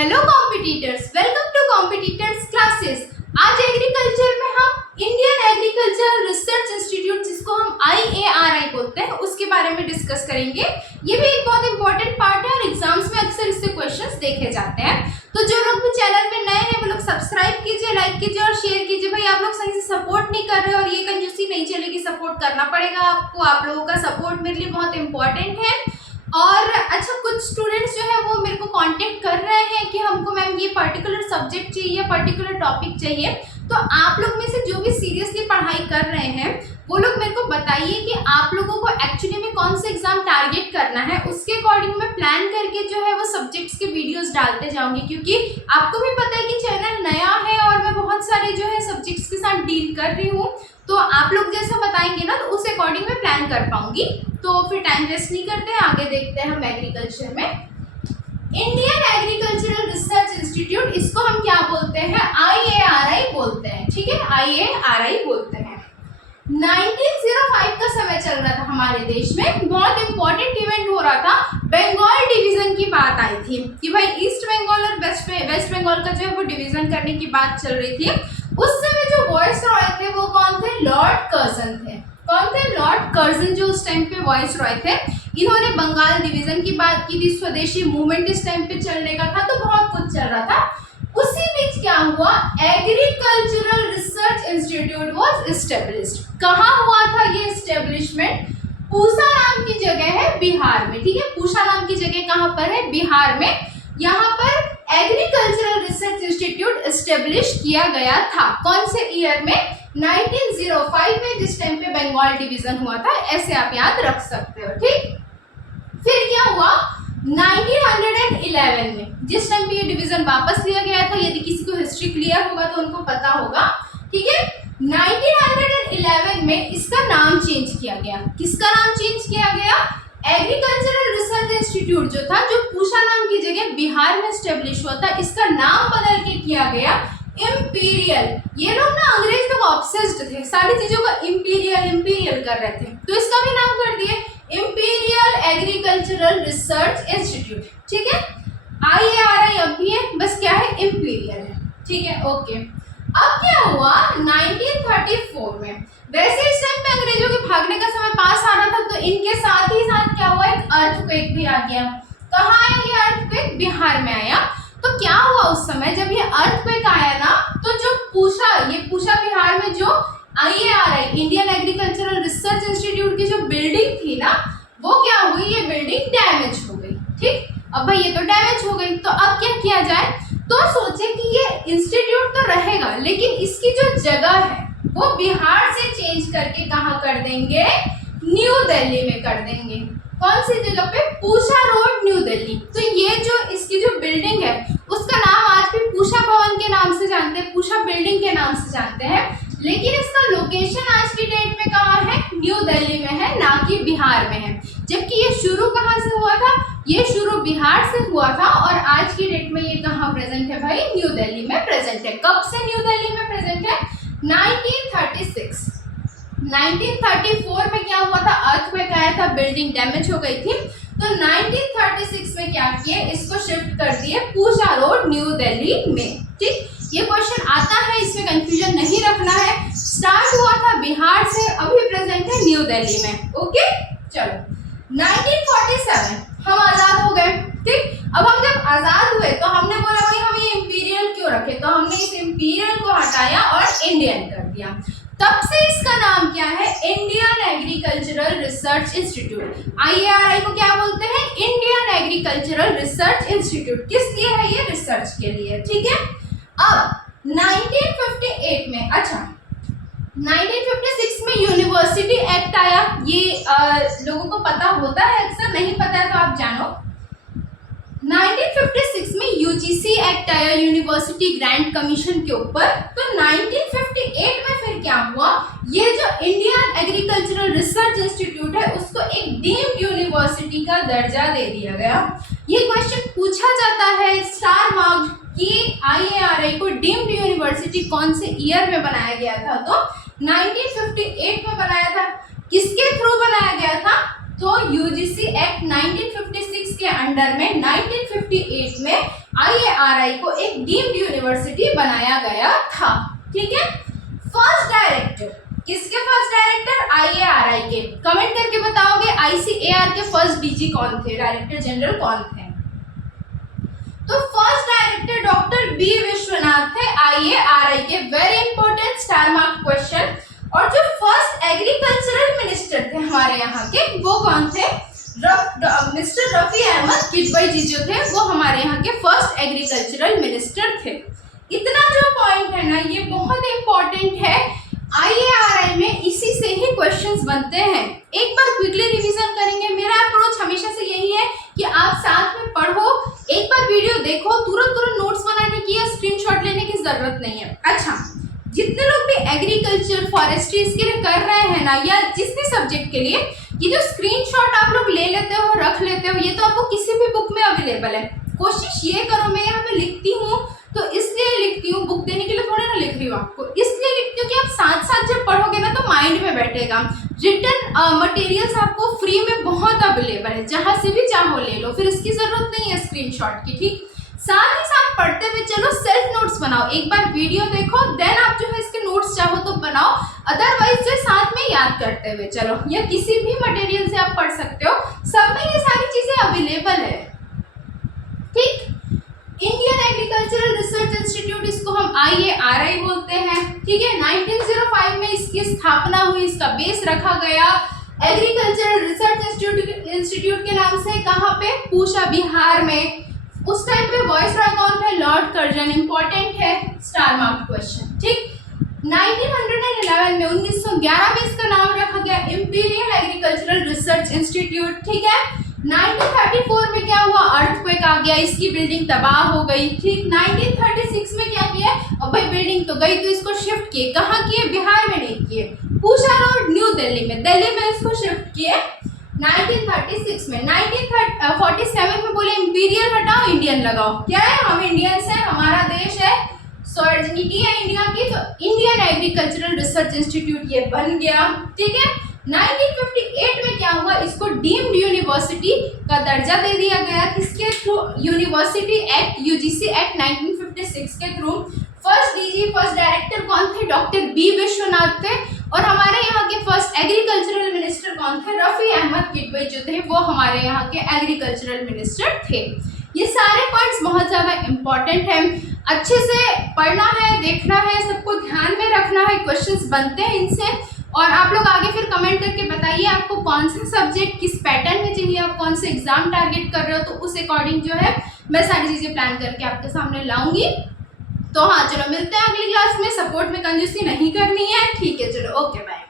Hello competitors, welcome to competitors classes. आज agriculture में हम इंडियन एग्रीकल्चर रिसर्च इंस्टीट्यूट, जिसको हम IARI बोलते हैं, उसके बारे में डिस्कस करेंगे। ये भी एक बहुत इंपॉर्टेंट पार्ट है और एग्जाम्स में अक्सर इससे क्वेश्चंस देखे जाते हैं। तो जो लोग भी चैनल में नए हैं वो लोग सब्सक्राइब कीजिए, लाइक कीजिए और शेयर कीजिए। भाई आप लोग सही से सपोर्ट नहीं कर रहे और ये कंजूसी नहीं चलेगी, सपोर्ट करना पड़ेगा आपको। आप लोगों का सपोर्ट मेरे लिए बहुत इंपॉर्टेंट है। और अच्छा, कुछ स्टूडेंट्स जो है वो मेरे को कांटेक्ट कर रहे हैं कि हमको मैम ये पर्टिकुलर सब्जेक्ट चाहिए, पर्टिकुलर टॉपिक चाहिए। तो आप लोग में से जो भी सीरियसली पढ़ाई कर रहे हैं वो लोग मेरे को बताइए कि आप लोगों को एक्चुअली में कौन से एग्जाम टारगेट करना है। उसके अकॉर्डिंग मैं प्लान करके जो है वो सब्जेक्ट्स के वीडियोस डालते जाऊंगी, क्योंकि आपको भी पता है कि चैनल नया है और मैं बहुत सारे जो है सब्जेक्ट्स के साथ डील कर रही हूँ। तो आप लोग जैसा बताएंगे ना, तो उस अकॉर्डिंग मैं प्लान कर पाऊंगी। तो फिर टाइम वेस्ट नहीं करते हैं, आगे देखते हैं हम एग्रीकल्चर में। इंडियन एग्रीकल्चरल रिसर्च इंस्टीट्यूट, इसको हम क्या बोलते हैं? IARI बोलते हैं। ठीक है, IARI बोलते हैं। 1905 का समय चल रहा था हमारे देश में, बहुत इंपॉर्टेंट इवेंट हो रहा था। बंगाल डिवीजन की बात आई थी कि भाई ईस्ट बंगाल और वेस्ट बंगाल का जो है वो डिवीजन करने की बात चल रही थी। उस समय जो वॉइस रॉय थे वो कौन थे? लॉर्ड कर्जन थे। कौन थे? लॉर्ड कर्जन, जो उस टाइम पे वॉइस रॉय थे। इन्होंने बंगाल डिवीजन की बात की थी, स्वदेशी मूवमेंट इस टाइम पे चलने का था, तो बहुत कुछ चल रहा था। उसी बीच क्या हुआ? Agricultural research institute was established. कहाँ हुआ था ये एस्टेब्लिशमेंट? पूसा नाम की जगह है बिहार में। ठीक है, पूसा नाम की जगह कहाँ पर है? बिहार में। यहाँ पर एग्रीकल्चरल रिसर्च इंस्टीट्यूट एस्टेब्लिश किया गया था। कौन से ईयर में? 1905 में, जिस टाइम पे बंगाल डिवीजन हुआ था। ऐसे आप याद रख सकते हो। ठीक, फिर क्या हुआ? 1911 में, जिस टाइम पे ये डिवीजन वापस लिया गया था, यदि किसी को हिस्ट्री क्लियर होगा तो उनको पता होगा। ठीक है, 1911 में इसका नाम चेंज किया गया। किसका नाम चेंज किया गया? एग्रीकल्चरल रिसर्च इंस्टीट्यूट जो था, जो पूसा नाम की जगह बिहार में स्टेब्लिश हुआ था, इसका नाम बदल के किया गया इंपीरियल। ये लोग ना, अंग्रेज लोग ऑब्सेस्ड थे, सारी चीजों का इंपीरियल कर रहे थे, तो इसका भी नाम कर दिए इंपीरियल एग्रीकल्चरल रिसर्च इंस्टीट्यूट। ठीक है, IARI अब भी है, बस क्या है? इंपीरियल है। ठीक है, ओके। अब क्या हुआ? 1934 में, वैसे इस टाइम पे अंग्रेजों के भागने का समय पास आ रहा था, तो इनके साथ ही साथ क्या हुआ? एक अर्थक्वेक भी आ गया। कहाँ आया ये अर्थक्वेक? बिहार में आया। तो क्या हुआ उस समय जब ये अर्थक्वेक आया ना, तो जो पूसा बिहार में जो IARI Indian agricultural research institute की जो बिल्डिंग थी ना, वो क्या हुई? ये बिल्डिंग डैमेज हो गई। ठीक, अब भाई ये तो डैमेज हो गई, तो अब क्या किया जाए? तो सोचे कि ये इंस्टीट्यूट तो रहेगा, लेकिन इसकी जो जगह है वो बिहार से चेंज करके कहाँ कर देंगे? न्यू दिल्ली में कर देंगे। कौन सी जगह पे? Pusa road, new Delhi. तो ये जो इसकी जो बिल्डिंग है उसका नाम आज भी पूसा भवन के नाम से जानते हैं, पूसा बिल्डिंग के नाम से जानते हैं, लेकिन इसका लोकेशन आज की डेट में कहाँ है? न्यू दिल्ली में है, ना कि बिहार में है। जबकि ये शुरू कहाँ से हुआ था? ये शुरू बिहार से हुआ था और आज की डेट में ये कहाँ प्रेजेंट है भाई? न्यू दिल्ली में प्रेजेंट है। कब से न्यू दिल्ली में प्रेजेंट है? 1936। 1934 में क्या हुआ था? अर्थक्वेक आया था, बिल्डिंग डैमेज हो गई थी, तो 1936 में क्या किए? इसको शिफ्ट कर दिए पूसा रोड, न्यू दिल्ली में। ठीक, ये क्वेश्चन आता है, इसमें कंफ्यूजन नहीं रखना है। स्टार्ट हुआ था बिहार से, अभी प्रेजेंट है न्यू दिल्ली में। ओके, चलो 1947 हम आजाद हो गए। ठीक, अब हम जब आजाद हुए तो हमने बोला भाई हम ये इंपीरियल क्यों रखे, तो हमने इस इंपीरियल को हटाया और इंडियन कर दिया। तब से इसका नाम क्या है? Indian agricultural research institute. IARI को क्या बोलते हैं? Indian agricultural research institute. किस लिए है ये? रिसर्च के लिए। ठीक है, अब 1958 में, अच्छा 1956 में यूनिवर्सिटी एक्ट आया। ये लोगों को पता होता है, अक्सर नहीं पता है तो आप जानो। 1956 में UGC एक्ट आया, यूनिवर्सिटी ग्रांट कमीशन के ऊपर। तो 1958 में फिर क्या हुआ? ये जो इंडियन एग्रीकल्चरल रिसर्च इंस्टीट्यूट है उसको एक डीम्ड यूनिवर्सिटी का दर्जा दे दिया गया। ये क्वेश्चन पूछा जाता है स्टार मार्क्ड कि IARI को डीम्ड यूनिवर्सिटी कौन से ईयर में बनाया गया था? तो 1958 में बनाया था। किसके थ्रू बनाया गया था? तो UGC एक्ट 1956 के अंडर में 1958 में IARI को एक डीम्ड यूनिवर्सिटी बनाया गया था। ठीक है, फर्स्ट डायरेक्टर, किसके फर्स्ट डायरेक्टर? IARI के। कमेंट करके बताओगे ICAR के फर्स्ट डीजी कौन थे, डायरेक्टर जनरल कौन थे? तो first director doctor B Vishwanath थे IARI के। Very important star mark question. और जो फर्स्ट एग्रीकल्चरल मिनिस्टर थे हमारे यहाँ के, वो कौन थे? मिस्टर रफी अहमद किदवई जी जो थे, वो हमारे यहाँ के फर्स्ट एग्रीकल्चरल मिनिस्टर थे। इतना जो पॉइंट है ना, ये बहुत इंपॉर्टेंट है। IARI में इसी से ही क्वेश्चंस बनते हैं। एक बार क्विकली रिवीजन करेंगे। मेरा अप्रोच हमेशा से यही है कि आप साथ में पढ़ो, एक बार वीडियो देखो, तुरंत नोट्स बनाने की या स्क्रीनशॉट लेने की जरूरत नहीं है। अच्छा, जितने लोग भी एग्रीकल्चर फॉरेस्ट्री इसके लिए कर रहे हैं ना, या जिस भी सब्जेक्ट के लिए, ये जो स्क्रीनशॉट आप लोग ले लेते हो, रख लेते हो, ये तो आपको किसी भी बुक में अवेलेबल है। कोशिश ये करो, मैं यहाँ पे लिखती हूँ तो इसलिए लिखती हूँ, बुक देने के लिए थोड़ी ना लिख रही हूँ आपको, इसलिए लिखती हूँ कि आप साथ साथ जब पढ़ोगे ना तो माइंड में बैठेगा। रिटन मटेरियल्स आपको फ्री में बहुत अवेलेबल है, जहाँ से भी चाहो ले लो, फिर इसकी जरूरत नहीं है स्क्रीनशॉट की। ठीक, साथ ही साथ पढ़ते हुए चलो, सेल्फ नोट्स बनाओ। एक बार वीडियो देखो, देन आप जो है इसके नोट्स चाहो तो बनाओ, अदरवाइज जो साथ में याद करते हुए चलो, या किसी भी मटेरियल से आप पढ़ सकते हो, सब में ये सारी चीजें अवेलेबल है। ठीक, इंडियन एग्रीकल्चरल रिसर्च इंस्टीट्यूट, इसको हम IARI बोलते हैं। ठीक है, 1905 में इसकी स्थापना हुई, इसका बेस रखा गया एग्रीकल्चरल रिसर्च इंस्टीट्यूट के नाम से। कहाँ पे? पूसा, बिहार में। उस टाइम पे वायसरॉय कौन थे? Lord Curzon. इंपॉर्टेंट है, स्टार मार्क क्वेश्चन। ठीक, 1911 में 1911 में इसका नाम रखा गया इंपीरियल एग्रीकल्चरल रिसर्च इंस्टीट्यूट। ठीक है, 1934 में क्या हुआ? अर्थक्वेक आ गया, इसकी बिल्डिंग तबाह हो गई। ठीक, 1936 में क्या किया? अब भाई बिल्डिंग तो गई तो इसको शिफ्ट किए। कहाँ किए? बिहार में नहीं किए, पूसा रोड न्यू दिल्ली में, दिल्ली में इसको शिफ्ट किए 1936 में। 1947 में बोले इंपीरियल हटाओ, इंडियन लगाओ। क्या है? हम इंडियंस हैं, हमारा देश है, सॉवर्निटी है इंडिया की, तो इंडियन एग्रीकल्चरल रिसर्च इंस्टीट्यूट ये बन गया। ठीक है, 1958 में क्या हुआ? इसको डीम्ड यूनिवर्सिटी का दर्जा दे दिया गया। किसके through? University act, UGC act 1956 के through. First DG, first director कौन थे? डॉक्टर बी विश्वनाथ थे। और हमारे यहाँ के फर्स्ट एग्रीकल्चरल मिनिस्टर कौन थे? रफी अहमद किदवई जो थे, वो हमारे यहाँ के एग्रीकल्चरल मिनिस्टर थे। ये सारे पॉइंट्स बहुत ज़्यादा इम्पॉर्टेंट हैं, अच्छे से पढ़ना है, देखना है, सबको ध्यान में रखना है, क्वेश्चंस बनते हैं इनसे। और आप लोग आगे फिर कमेंट करके बताइए आपको कौन सा सब्जेक्ट किस पैटर्न में चाहिए, आप कौन से एग्जाम टारगेट कर रहे हो, तो उस अकॉर्डिंग जो है मैं सारी चीज़ें प्लान करके आपके सामने लाऊंगी। तो हाँ, चलो मिलते हैं अगली क्लास में। सपोर्ट में कंजूसी नहीं करनी है। ठीक है, चलो, ओके, बाय।